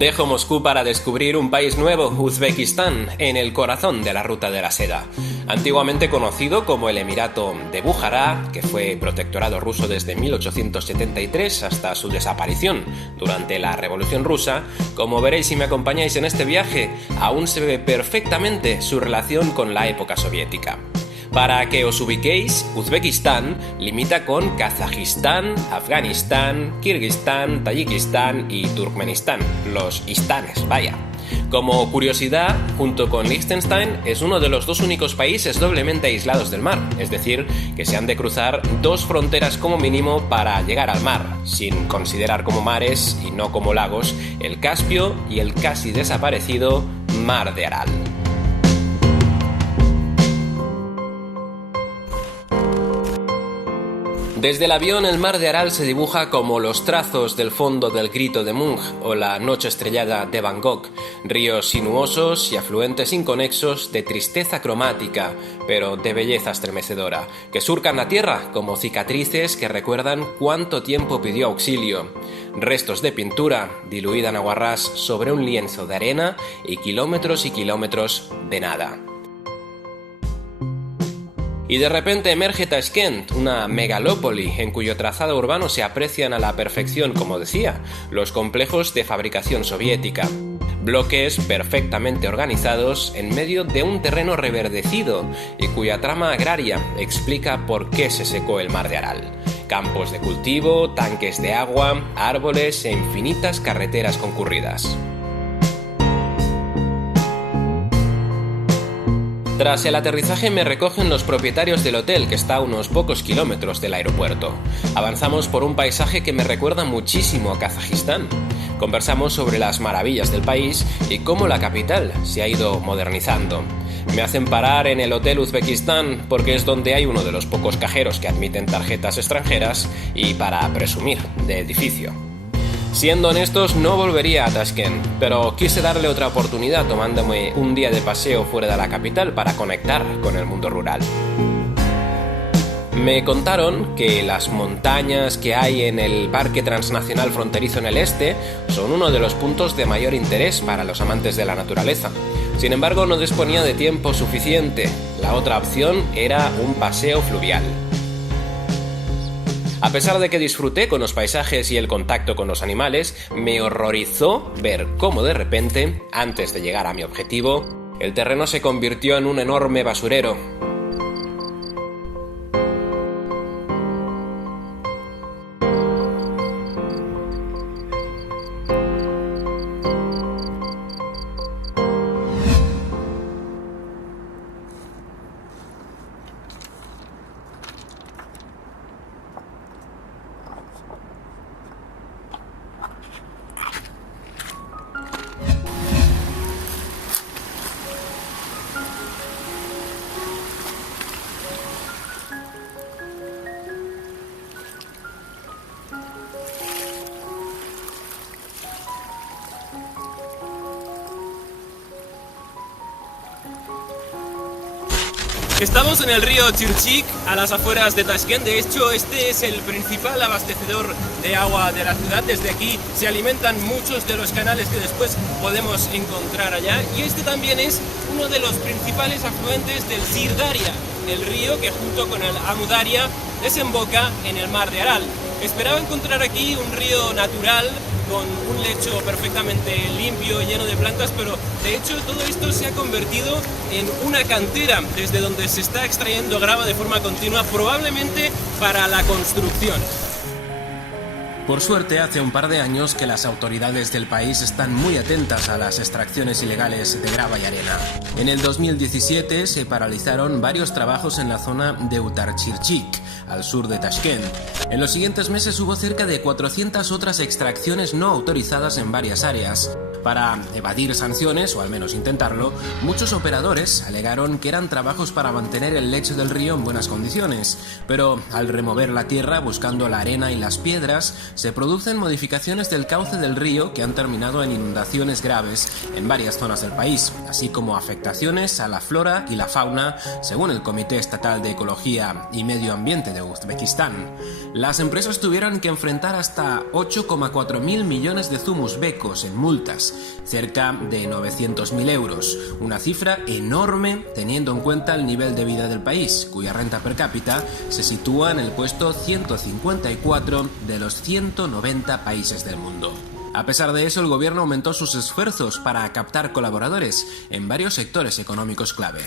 Dejo Moscú para descubrir un país nuevo, Uzbekistán, en el corazón de la Ruta de la Seda. Antiguamente conocido como el Emirato de Bujará, que fue protectorado ruso desde 1873 hasta su desaparición durante la Revolución Rusa, como veréis si me acompañáis en este viaje, aún se ve perfectamente su relación con la época soviética. Para que os ubiquéis, Uzbekistán limita con Kazajistán, Afganistán, Kirguistán, Tayikistán y Turkmenistán, los istanes, vaya. Como curiosidad, junto con Liechtenstein, es uno de los dos únicos países doblemente aislados del mar, es decir, que se han de cruzar dos fronteras como mínimo para llegar al mar, sin considerar como mares y no como lagos el Caspio y el casi desaparecido Mar de Aral. Desde el avión el Mar de Aral se dibuja como los trazos del fondo del Grito de Munch o la Noche estrellada de Van Gogh, ríos sinuosos y afluentes inconexos de tristeza cromática, pero de belleza estremecedora, que surcan la tierra como cicatrices que recuerdan cuánto tiempo pidió auxilio, restos de pintura diluida en aguarrás sobre un lienzo de arena y kilómetros de nada. Y de repente emerge Tashkent, una megalópoli en cuyo trazado urbano se aprecian a la perfección, como decía, los complejos de fabricación soviética. Bloques perfectamente organizados en medio de un terreno reverdecido y cuya trama agraria explica por qué se secó el Mar de Aral. Campos de cultivo, tanques de agua, árboles e infinitas carreteras concurridas. Tras el aterrizaje me recogen los propietarios del hotel, que está a unos pocos kilómetros del aeropuerto. Avanzamos por un paisaje que me recuerda muchísimo a Kazajistán. Conversamos sobre las maravillas del país y cómo la capital se ha ido modernizando. Me hacen parar en el Hotel Uzbekistán porque es donde hay uno de los pocos cajeros que admiten tarjetas extranjeras y para presumir de edificio. Siendo honestos, no volvería a Tashkent, pero quise darle otra oportunidad tomándome un día de paseo fuera de la capital para conectar con el mundo rural. Me contaron que las montañas que hay en el Parque Transnacional Fronterizo en el este son uno de los puntos de mayor interés para los amantes de la naturaleza. Sin embargo, no disponía de tiempo suficiente. La otra opción era un paseo fluvial. A pesar de que disfruté con los paisajes y el contacto con los animales, me horrorizó ver cómo de repente, antes de llegar a mi objetivo, el terreno se convirtió en un enorme basurero. Estamos en el río Chirchik, a las afueras de Tashkent. De hecho, este es el principal abastecedor de agua de la ciudad. Desde aquí se alimentan muchos de los canales que después podemos encontrar allá. Y este también es uno de los principales afluentes del Sirdarya, el río que junto con el Amudarya desemboca en el Mar de Aral. Esperaba encontrar aquí un río natural, con un lecho perfectamente limpio, lleno de plantas, pero de hecho todo esto se ha convertido en una cantera desde donde se está extrayendo grava de forma continua, probablemente para la construcción. Por suerte, hace un par de años que las autoridades del país están muy atentas a las extracciones ilegales de grava y arena. En el 2017 se paralizaron varios trabajos en la zona de Utarchirchik, al sur de Tashkent. En los siguientes meses hubo cerca de 400 otras extracciones no autorizadas en varias áreas. Para evadir sanciones, o al menos intentarlo, muchos operadores alegaron que eran trabajos para mantener el lecho del río en buenas condiciones, pero al remover la tierra buscando la arena y las piedras, se producen modificaciones del cauce del río que han terminado en inundaciones graves en varias zonas del país, así como afectaciones a la flora y la fauna, según el Comité Estatal de Ecología y Medio Ambiente de Uzbekistán. Las empresas tuvieron que enfrentar hasta 8,4 mil millones de zumus becos en multas personas, cerca de 900.000 euros, una cifra enorme teniendo en cuenta el nivel de vida del país, cuya renta per cápita se sitúa en el puesto 154 de los 190 países del mundo. A pesar de eso, el gobierno aumentó sus esfuerzos para captar colaboradores en varios sectores económicos clave.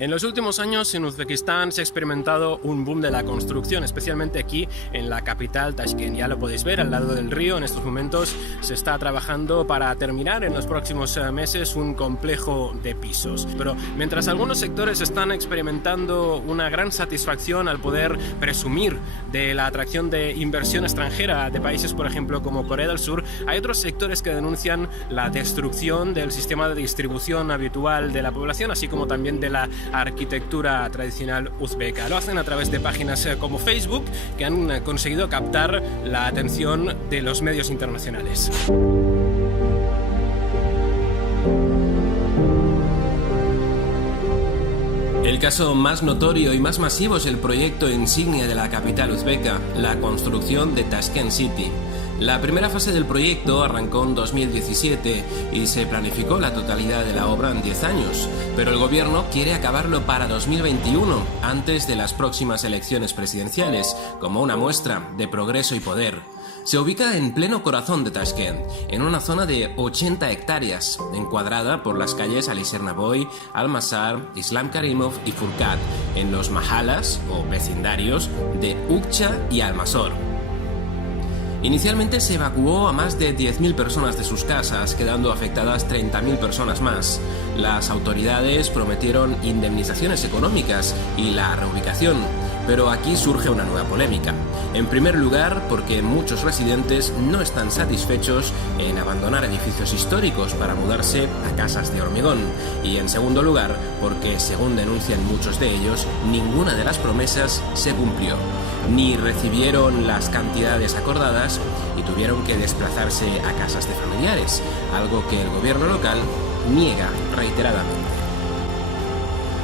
En los últimos años en Uzbekistán se ha experimentado un boom de la construcción, especialmente aquí en la capital Tashkent. Ya lo podéis ver al lado del río. En estos momentos se está trabajando para terminar en los próximos meses un complejo de pisos. Pero mientras algunos sectores están experimentando una gran satisfacción al poder presumir de la atracción de inversión extranjera de países, por ejemplo, como Corea del Sur, hay otros sectores que denuncian la destrucción del sistema de distribución habitual de la población, así como también de la arquitectura tradicional uzbeca. Lo hacen a través de páginas como Facebook, que han conseguido captar la atención de los medios internacionales. El caso más notorio y más masivo es el proyecto insignia de la capital uzbeca, la construcción de Tashkent City. La primera fase del proyecto arrancó en 2017 y se planificó la totalidad de la obra en 10 años, pero el gobierno quiere acabarlo para 2021, antes de las próximas elecciones presidenciales, como una muestra de progreso y poder. Se ubica en pleno corazón de Tashkent, en una zona de 80 hectáreas, encuadrada por las calles Alisher Navoy, Al-Mazar, Islam Karimov y Furkat, en los mahalas o vecindarios de Ukcha y Al-Mazor. Inicialmente se evacuó a más de 10.000 personas de sus casas, quedando afectadas 30.000 personas más. Las autoridades prometieron indemnizaciones económicas y la reubicación, pero aquí surge una nueva polémica. En primer lugar, porque muchos residentes no están satisfechos en abandonar edificios históricos para mudarse a casas de hormigón. Y en segundo lugar, porque, según denuncian muchos de ellos, ninguna de las promesas se cumplió. Ni recibieron las cantidades acordadas y tuvieron que desplazarse a casas de familiares, algo que el gobierno local niega reiteradamente.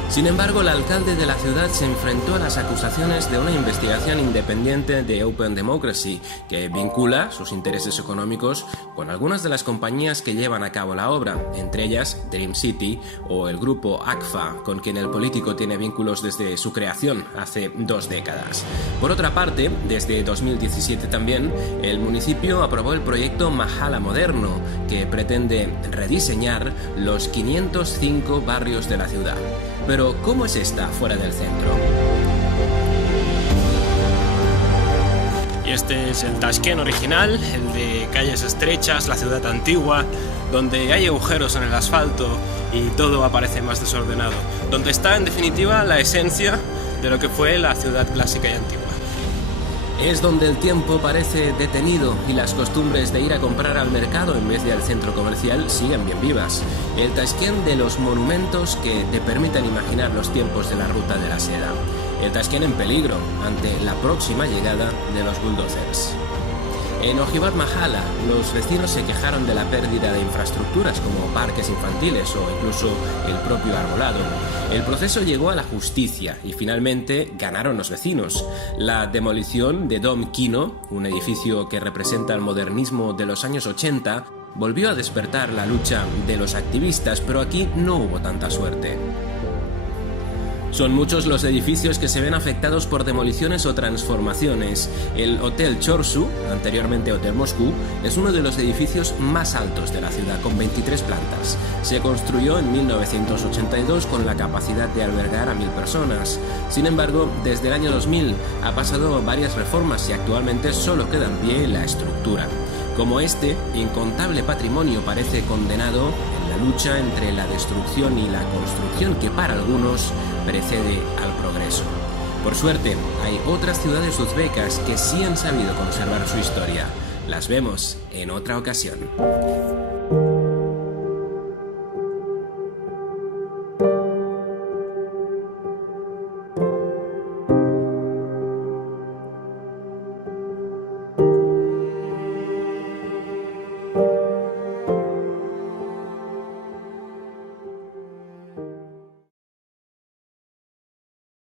Sin embargo, el alcalde de la ciudad se enfrentó a las acusaciones de una investigación independiente de Open Democracy que vincula sus intereses económicos con algunas de las compañías que llevan a cabo la obra, entre ellas Dream City o el grupo ACFA, con quien el político tiene vínculos desde su creación hace 2 décadas. Por otra parte, desde 2017 también, el municipio aprobó el proyecto Mahala Moderno, que pretende rediseñar los 505 barrios de la ciudad. Pero, ¿cómo es esta fuera del centro? Y este es el Tashkent original, el de calles estrechas, la ciudad antigua, donde hay agujeros en el asfalto y todo aparece más desordenado. Donde está, en definitiva, la esencia de lo que fue la ciudad clásica y antigua. Es donde el tiempo parece detenido y las costumbres de ir a comprar al mercado en vez de al centro comercial siguen bien vivas. El Tashkent de los monumentos que te permiten imaginar los tiempos de la ruta de la seda. El Tashkent en peligro ante la próxima llegada de los bulldozers. En Ojibat Mahala, los vecinos se quejaron de la pérdida de infraestructuras como parques infantiles o incluso el propio arbolado. El proceso llegó a la justicia y finalmente ganaron los vecinos. La demolición de Dom Kino, un edificio que representa el modernismo de los años 80, volvió a despertar la lucha de los activistas, pero aquí no hubo tanta suerte. Son muchos los edificios que se ven afectados por demoliciones o transformaciones. El Hotel Chorsu, anteriormente Hotel Moscú, es uno de los edificios más altos de la ciudad, con 23 plantas. Se construyó en 1982 con la capacidad de albergar a 1.000 personas. Sin embargo, desde el año 2000 ha pasado varias reformas y actualmente solo queda en pie la estructura. Como este, incontable patrimonio parece condenado en la lucha entre la destrucción y la construcción que para algunos precede al progreso. Por suerte, hay otras ciudades uzbecas que sí han sabido conservar su historia. Las vemos en otra ocasión.